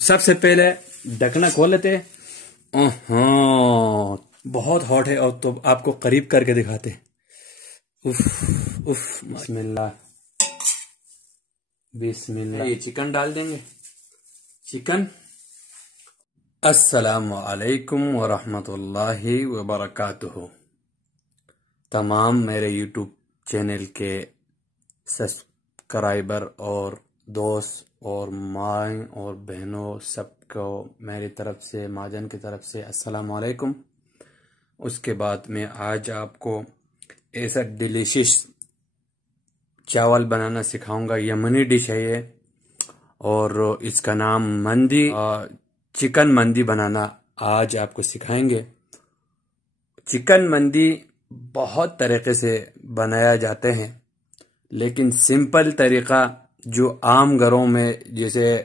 सबसे पहले ढकना खोल लेते हैं। हाँ, बहुत हॉट है। और तो आपको करीब करके दिखाते हैं। उफ उफ, बिस्मिल्लाह बिस्मिल्लाह। ये चिकन डाल देंगे। चिकन। अस्सलामु अलैकुम वरहमतुल्लाहि वबरकातुहू। तमाम मेरे यूट्यूब चैनल के सब्सक्राइबर और दोस्त और माँ और बहनों सबको मेरी तरफ से, माजन की तरफ से अस्सलामु अलैकुम। उसके बाद मैं आज आपको ऐसा डिलीशियस चावल बनाना सिखाऊंगा। यमनी डिश है ये, और इसका नाम मंदी, चिकन मंदी बनाना आज आपको सिखाएंगे। चिकन मंदी बहुत तरीके से बनाया जाते हैं, लेकिन सिंपल तरीका जो आम घरों में जैसे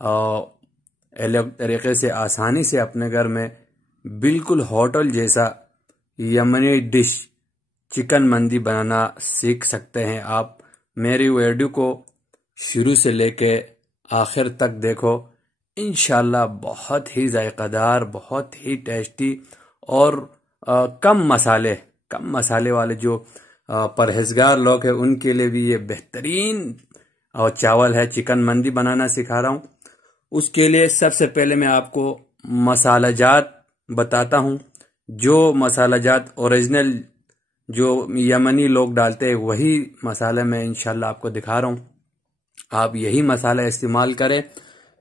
अलग तरीके से आसानी से अपने घर में बिल्कुल होटल जैसा यमनी डिश चिकन मंदी बनाना सीख सकते हैं आप। मेरी वीडियो को शुरू से लेके आखिर तक देखो। इंशाल्लाह बहुत ही जायकादार, बहुत ही टेस्टी और कम मसाले वाले जो परहेजगार लोग हैं उनके लिए भी ये बेहतरीन चावल है। चिकन मंदी बनाना सिखा रहा हूँ। उसके लिए सबसे पहले मैं आपको मसाला जात बताता हूँ। जो मसाला जात ओरिजिनल जो यमनी लोग डालते हैं वही मसाला मैं इंशाल्लाह आपको दिखा रहा हूँ। आप यही मसाला इस्तेमाल करें।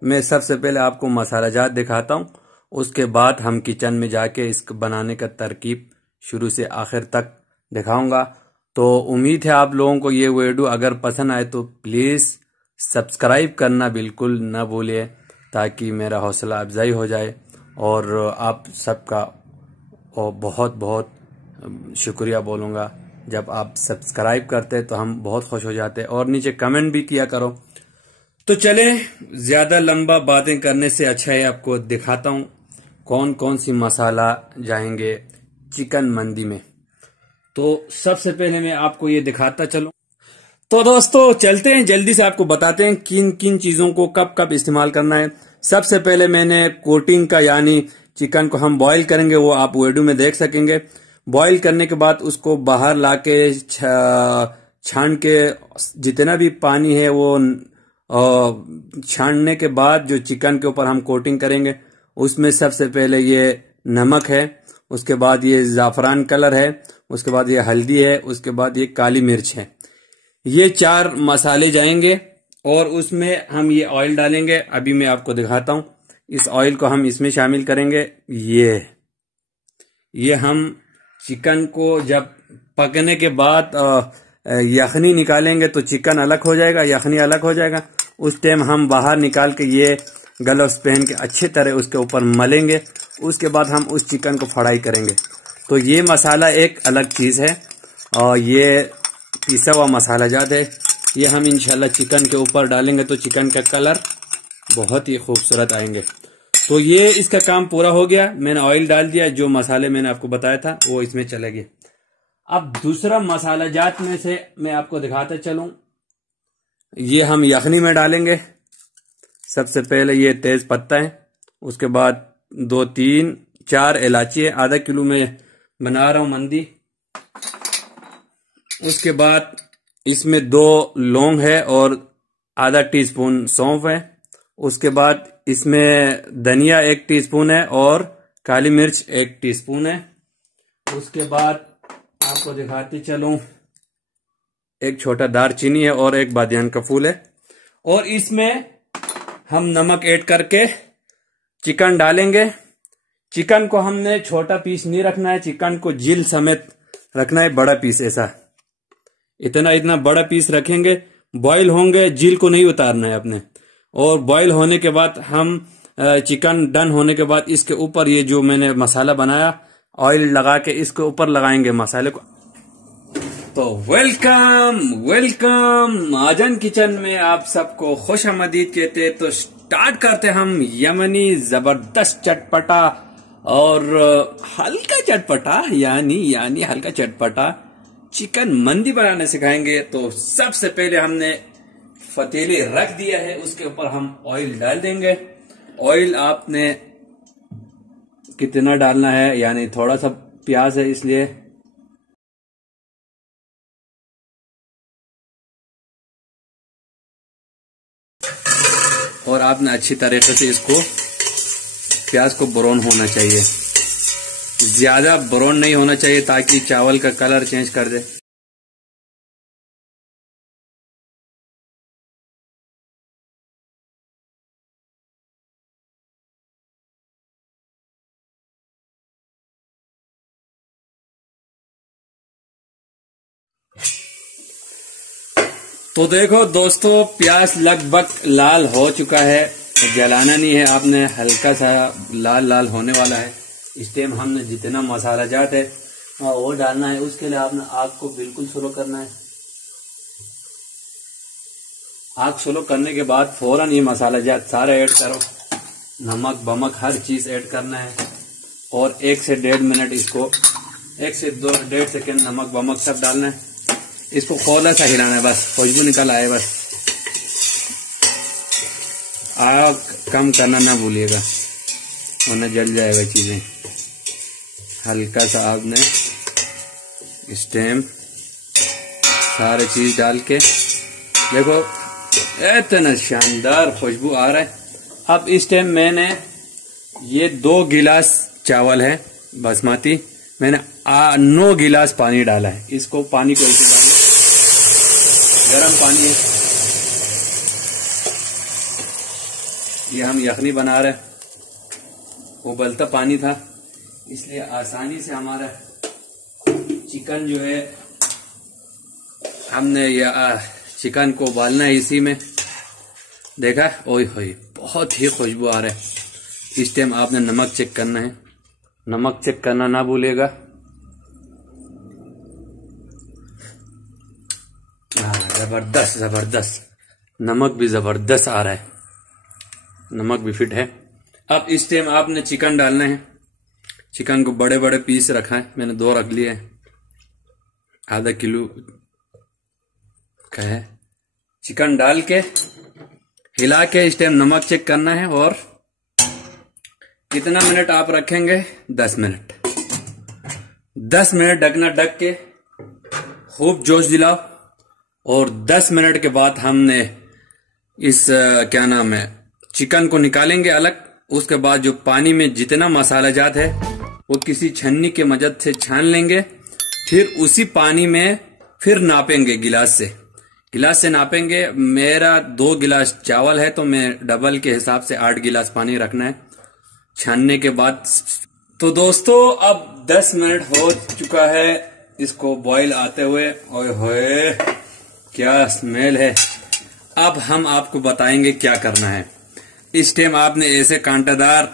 मैं सबसे पहले आपको मसाला जात दिखाता हूँ, उसके बाद हम किचन में जाके इसको बनाने का तरकीब शुरू से आखिर तक दिखाऊंगा। तो उम्मीद है आप लोगों को ये वीडियो अगर पसंद आए तो प्लीज़ सब्सक्राइब करना बिल्कुल ना भूलिए, ताकि मेरा हौसला अफजाई हो जाए। और आप सबका बहुत बहुत शुक्रिया बोलूँगा। जब आप सब्सक्राइब करते तो हम बहुत खुश हो जाते, और नीचे कमेंट भी किया करो। तो चले, ज़्यादा लंबा बातें करने से अच्छा है आपको दिखाता हूँ कौन कौन सी मसाला जाएंगे चिकन मंदी में। तो सबसे पहले मैं आपको ये दिखाता चलूं। तो दोस्तों चलते हैं, जल्दी से आपको बताते हैं किन किन चीज़ों को कब कब इस्तेमाल करना है। सबसे पहले मैंने कोटिंग का, यानी चिकन को हम बॉईल करेंगे, वो आप वीडियो में देख सकेंगे। बॉईल करने के बाद उसको बाहर लाके छान के जितना भी पानी है वो छानने के बाद जो चिकन के ऊपर हम कोटिंग करेंगे उसमें सबसे पहले ये नमक है, उसके बाद ये ज़ाफ़रान कलर है, उसके बाद ये हल्दी है, उसके बाद ये काली मिर्च है। ये 4 मसाले जाएंगे और उसमें हम ये ऑयल डालेंगे। अभी मैं आपको दिखाता हूँ। इस ऑयल को हम इसमें शामिल करेंगे। ये हम चिकन को जब पकने के बाद यखनी निकालेंगे तो चिकन अलग हो जाएगा, यखनी अलग हो जाएगा। उस टाइम हम बाहर निकाल के ये ग्लव्स पहन के अच्छी तरह उसके ऊपर मलेंगे। उसके बाद हम उस चिकन को फ्राई करेंगे। तो ये मसाला एक अलग चीज़ है, और ये पिसा हुआ मसाला जात है। ये हम इंशाल्लाह चिकन के ऊपर डालेंगे तो चिकन का कलर बहुत ही खूबसूरत आएंगे। तो ये इसका काम पूरा हो गया। मैंने ऑयल डाल दिया, जो मसाले मैंने आपको बताया था वो इसमें चले गए। अब दूसरा मसाला जात में से मैं आपको दिखाता चलूं। ये हम यखनी में डालेंगे। सबसे पहले ये तेज पत्ता है, उसके बाद 2 3 4 इलायची है। आधा किलो में बना रहा हूं मंदी। उसके बाद इसमें 2 लौंग है और आधा टीस्पून सौंफ है। उसके बाद इसमें धनिया 1 टीस्पून है और काली मिर्च 1 टीस्पून है। उसके बाद आपको दिखाते चलूं, एक छोटा दारचीनी है और एक बादियान का फूल है। और इसमें हम नमक ऐड करके चिकन डालेंगे। चिकन को हमने छोटा पीस नहीं रखना है, चिकन को जिल समेत रखना है, बड़ा पीस। ऐसा इतना बड़ा पीस रखेंगे। बॉईल होंगे, जिल को नहीं उतारना है अपने। और बॉईल होने के बाद हम चिकन डन होने के बाद इसके ऊपर ये जो मैंने मसाला बनाया ऑयल लगा के इसके ऊपर लगाएंगे मसाले को। तो वेलकम माजन किचन में आप सबको खुश आमदीद कहते हैं। तो स्टार्ट करते हम यमनी जबरदस्त चटपटा और हल्का चटपटा यानी हल्का चटपटा चिकन मंदी बनाना सिखाएंगे। तो सबसे पहले हमने पतीली रख दिया है, उसके ऊपर हम ऑयल डाल देंगे। ऑयल आपने कितना डालना है, यानी थोड़ा सा प्याज है इसलिए और आपने अच्छी तरीके से इसको प्याज को ब्राउन होना चाहिए, ज्यादा ब्राउन नहीं होना चाहिए ताकि चावल का कलर चेंज कर दे। तो देखो दोस्तों, प्याज लगभग लाल हो चुका है, जलाना नहीं है आपने, हल्का सा लाल लाल होने वाला है। इस टाइम हमने जितना मसाला जात है वो डालना है। उसके लिए आपने आग को बिल्कुल स्लो करना है। आग स्लो करने के बाद फौरन ये मसाला जात सारा ऐड करो, नमक बमक हर चीज ऐड करना है और 1 से 1.5 मिनट इसको 1 से 1.5 सेकेंड नमक बमक सब डालना है। इसको थोड़ा सा हिलाना है, बस खुशबू निकल आए बस। आग कम करना ना भूलिएगा वरना जल जाएगा चीजें। हल्का सा आपने इस टाइम सारे चीज डाल के देखो इतना शानदार खुशबू आ रहा है। अब इस टाइम मैंने ये 2 गिलास चावल है बासमती, मैंने 9 गिलास पानी डाला है। इसको पानी को ऐसे डालो, गर्म पानी है, ये हम यखनी बना रहे, उबलता पानी था इसलिए आसानी से हमारा चिकन जो है हमने चिकन को उबालना है इसी में। देखा, ओए होए बहुत ही खुशबू आ रहा है। इस टाइम आपने नमक चेक करना है, नमक चेक करना ना भूलिएगा। जबरदस्त जबरदस्त, नमक भी जबरदस्त आ रहा है, नमक भी फिट है। अब इस टाइम आपने चिकन डालना है। चिकन को बड़े बड़े पीस रखा है, मैंने 2 रख लिए हैं, आधा किलो का है। चिकन डाल के हिला के इस टाइम नमक चेक करना है और कितना मिनट आप रखेंगे, 10 मिनट। 10 मिनट ढकना ढक के खूब जोश दिलाओ और 10 मिनट के बाद हमने इस क्या नाम है चिकन को निकालेंगे अलग। उसके बाद जो पानी में जितना मसाला जात है वो किसी छन्नी के मदद से छान लेंगे, फिर उसी पानी में फिर नापेंगे गिलास से नापेंगे। मेरा 2 गिलास चावल है तो मैं डबल के हिसाब से 8 गिलास पानी रखना है छानने के बाद। तो दोस्तों अब 10 मिनट हो चुका है इसको बॉईल आते हुए। ओए होए क्या स्मेल है। अब हम आपको बताएंगे क्या करना है। इस टाइम आपने ऐसे कांटादार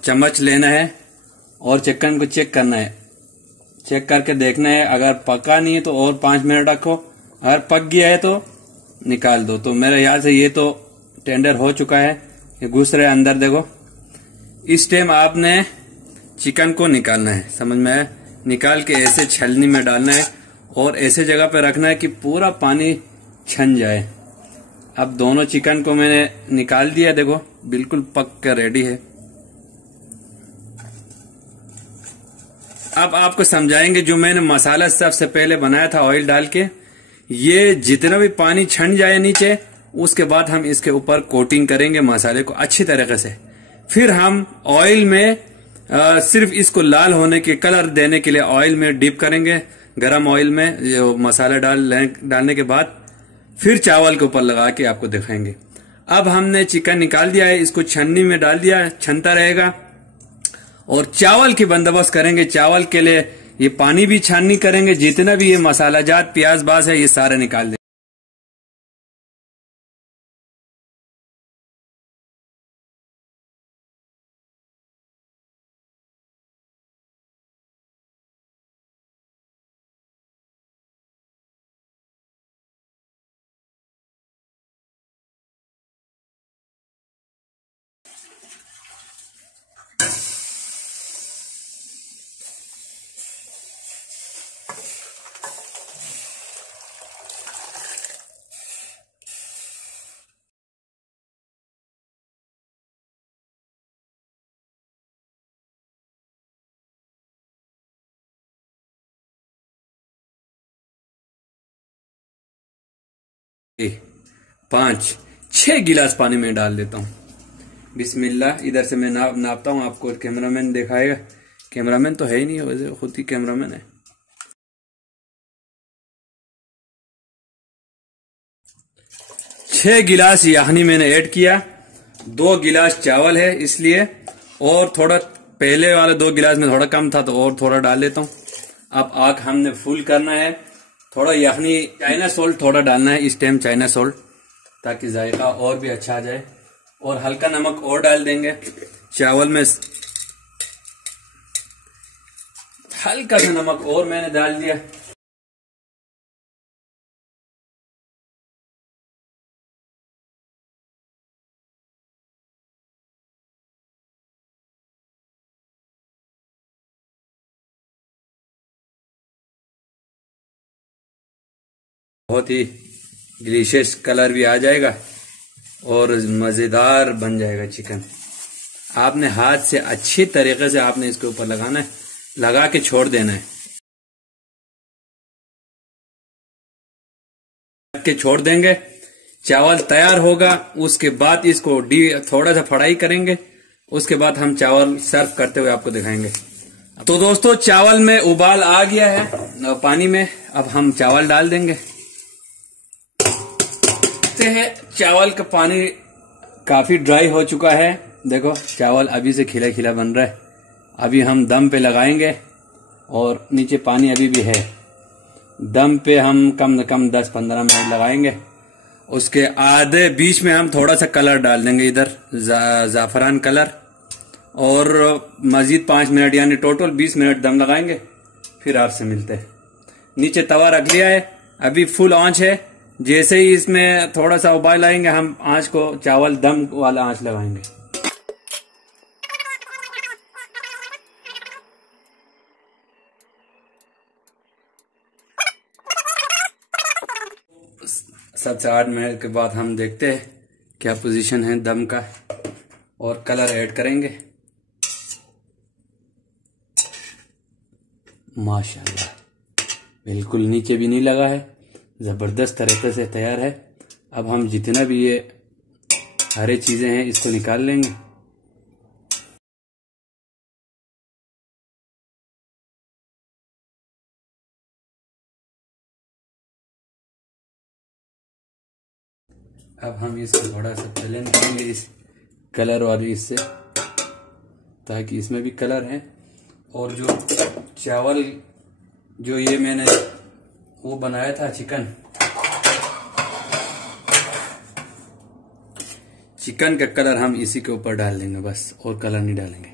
चम्मच लेना है और चिकन को चेक करना है। चेक करके देखना है, अगर पका नहीं है तो और 5 मिनट रखो, अगर पक गया है तो निकाल दो। तो मेरे ख्याल से ये तो टेंडर हो चुका है, ये घुस रहे अंदर देखो। इस टाइम आपने चिकन को निकालना है, समझ में आया? निकाल के ऐसे छलनी में डालना है और ऐसे जगह पे रखना है कि पूरा पानी छन जाए। अब दोनों चिकन को मैंने निकाल दिया, देखो बिल्कुल पक कर रेडी है। अब आपको समझाएंगे जो मैंने मसाला सबसे पहले बनाया था ऑयल डाल के, ये जितना भी पानी छन जाए नीचे, उसके बाद हम इसके ऊपर कोटिंग करेंगे मसाले को अच्छी तरीके से। फिर हम ऑयल में सिर्फ इसको लाल होने के कलर देने के लिए ऑयल में डिप करेंगे, गरम ऑयल में जो मसाला डालने के बाद फिर चावल के ऊपर लगा के आपको दिखाएंगे। अब हमने चिकन निकाल दिया है, इसको छन्नी में डाल दिया, छनता रहेगा और चावल की बंदोबस्त करेंगे। चावल के लिए ये पानी भी छाननी करेंगे, जितना भी ये मसाला जात प्याज बास है ये सारे निकाल देंगे। 5 6 गिलास पानी में डाल देता हूँ। बिस्मिल्लाह। इधर से मैं नापता हूँ, आपको कैमरामैन दिखाएगा। कैमरामैन तो है ही नहीं, वैसे खुद ही कैमरामैन है। 6 गिलास याखनी मैंने ऐड किया। 2 गिलास चावल है इसलिए, और थोड़ा पहले वाले 2 गिलास में थोड़ा कम था तो और थोड़ा डाल लेता हूँ। अब आग हमने फुल करना है। थोड़ा याखनी चाइना सॉल्ट थोड़ा डालना है इस टाइम, चाइना सॉल्ट, ताकि जायका और भी अच्छा आ जाए। और हल्का नमक और डाल देंगे। चावल में हल्का सा नमक और मैंने डाल दिया। बहुत ही डिलीशियस कलर भी आ जाएगा और मजेदार बन जाएगा चिकन। आपने हाथ से अच्छी तरीके से आपने इसके ऊपर लगाना है, लगा के छोड़ देना है। रख के छोड़ देंगे, चावल तैयार होगा। उसके बाद इसको थोड़ा सा फ्राई करेंगे। उसके बाद हम चावल सर्व करते हुए आपको दिखाएंगे। तो दोस्तों, चावल में उबाल आ गया है पानी में। अब हम चावल डाल देंगे। चावल का पानी काफी ड्राई हो चुका है। देखो चावल अभी से खिला खिला बन रहा है। अभी हम दम पे लगाएंगे और नीचे पानी अभी भी है। दम पे हम कम से कम 10-15 मिनट लगाएंगे। उसके आधे बीच में हम थोड़ा सा कलर डाल देंगे, इधर जाफरान कलर, और मजीद 5 मिनट यानी टोटल 20 मिनट दम लगाएंगे। फिर आपसे मिलते हैं। नीचे तवा रख लिया है, अभी फुल आंच है। जैसे ही इसमें थोड़ा सा उबाल आएंगे, हम आंच को चावल दम वाला आंच लगाएंगे। सात से 8 मिनट के बाद हम देखते हैं क्या पोजीशन है दम का, और कलर ऐड करेंगे। माशाल्लाह, बिल्कुल नीचे भी नहीं लगा है, जबरदस्त तरीके से तैयार है। अब हम जितना भी ये हरे चीजें हैं इसको निकाल लेंगे। अब हम इसको थोड़ा सा ब्लेंड करेंगे इस कलर और इससे, ताकि इसमें भी कलर है। और जो चावल जो ये मैंने वो बनाया था चिकन का कलर हम इसी के ऊपर डाल देंगे बस, और कलर नहीं डालेंगे।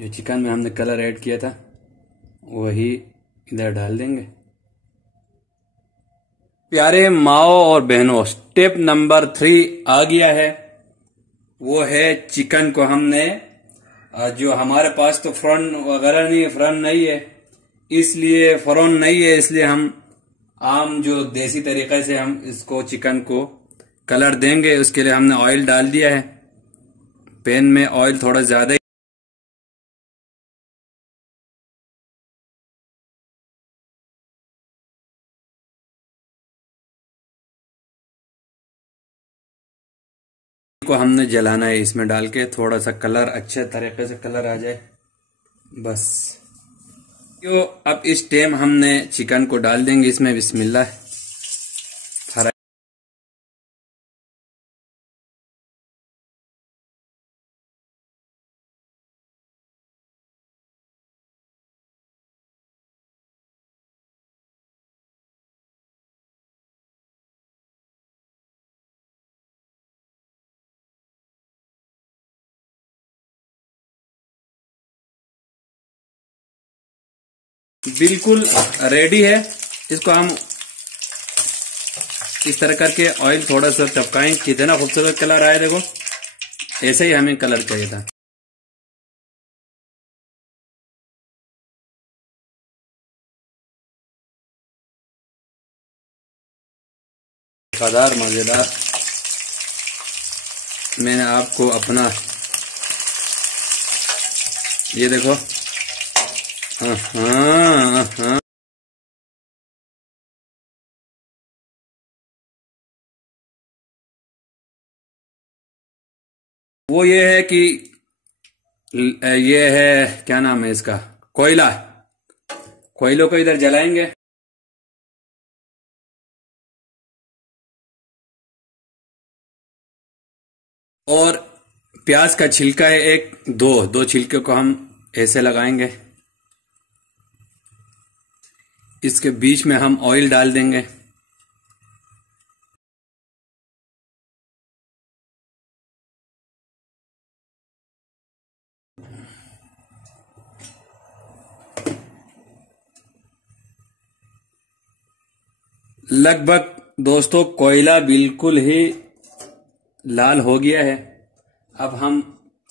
जो चिकन में हमने कलर ऐड किया था वही इधर डाल देंगे। प्यारे माओ और बहनों, स्टेप नंबर 3 आ गया है। वो है चिकन को हमने, जो हमारे पास तो फ्रॉन वगैरह नहीं है, फ्रॉन नहीं है, इसलिए हम आम जो देसी तरीके से हम इसको चिकन को कलर देंगे। उसके लिए हमने ऑयल डाल दिया है। पैन में ऑयल थोड़ा ज्यादा को हमने जलाना है, इसमें डाल के थोड़ा सा कलर अच्छे तरीके से कलर आ जाए बस। तो अब इस टाइम हमने चिकन को डाल देंगे इसमें। बिस्मिल्लाह। बिल्कुल रेडी है। इसको हम इस तरह करके ऑयल थोड़ा सा टपकाएं। कितना खूबसूरत कलर आया, देखो ऐसे ही हमें कलर चाहिए था। मजेदार मजेदार। मैंने आपको अपना ये देखो, हाँ हाँ हाँ। वो ये है कि ये है, क्या नाम है इसका, कोयला। कोयलों को इधर जलाएंगे। और प्याज का छिलका है एक, दो छिलके को हम ऐसे लगाएंगे। इसके बीच में हम ऑयल डाल देंगे। लगभग दोस्तों कोयला बिल्कुल ही लाल हो गया है। अब हम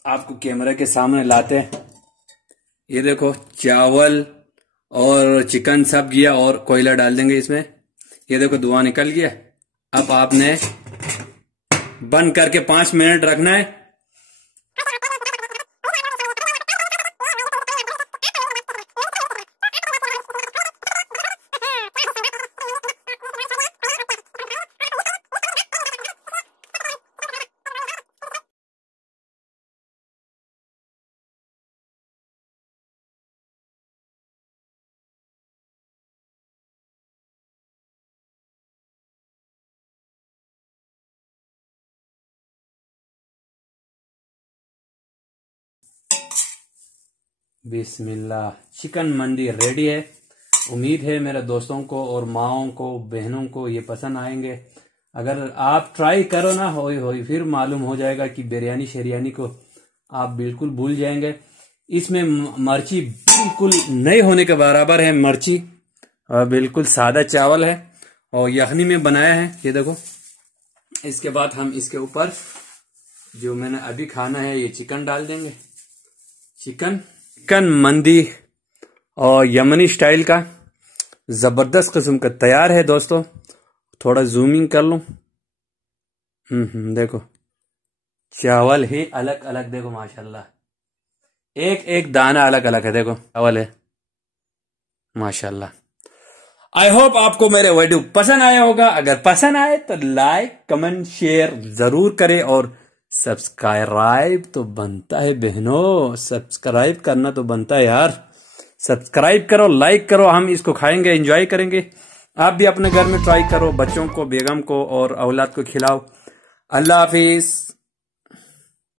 आपको कैमरा के सामने लाते हैं। ये देखो, चावल और चिकन सब गया और कोयला डाल देंगे इसमें। ये देखो धुआं निकल गया। अब आपने बंद करके 5 मिनट रखना है। बिस्मिल्लाह, चिकन मंडी रेडी है। उम्मीद है मेरे दोस्तों को और माओं को, बहनों को ये पसंद आएंगे। अगर आप ट्राई करो ना, होई फिर मालूम हो जाएगा कि बिरयानी शरियानी को आप बिल्कुल भूल जाएंगे। इसमें मिर्ची बिल्कुल नहीं होने के बराबर है मिर्ची, और बिल्कुल सादा चावल है और यखनी में बनाया है। ये देखो, इसके बाद हम इसके ऊपर जो मैंने अभी खाना है ये चिकन डाल देंगे। चिकन मंदी और यमनी स्टाइल का जबरदस्त किस्म का तैयार है दोस्तों। थोड़ा जूमिंग कर लूं। देखो, चावल ही अलग अलग, देखो माशाल्लाह, एक एक दाना अलग अलग है। देखो चावल है माशाल्लाह। आई होप आपको मेरे वीडियो पसंद आया होगा। अगर पसंद आए तो लाइक, कमेंट, शेयर जरूर करें और सब्सक्राइब तो बनता है बहनों, सब्सक्राइब करना तो बनता है यार। सब्सक्राइब करो, लाइक करो, हम इसको खाएंगे, एंजॉय करेंगे। आप भी अपने घर में ट्राई करो, बच्चों को, बेगम को और औलाद को खिलाओ। अल्लाह हाफिज।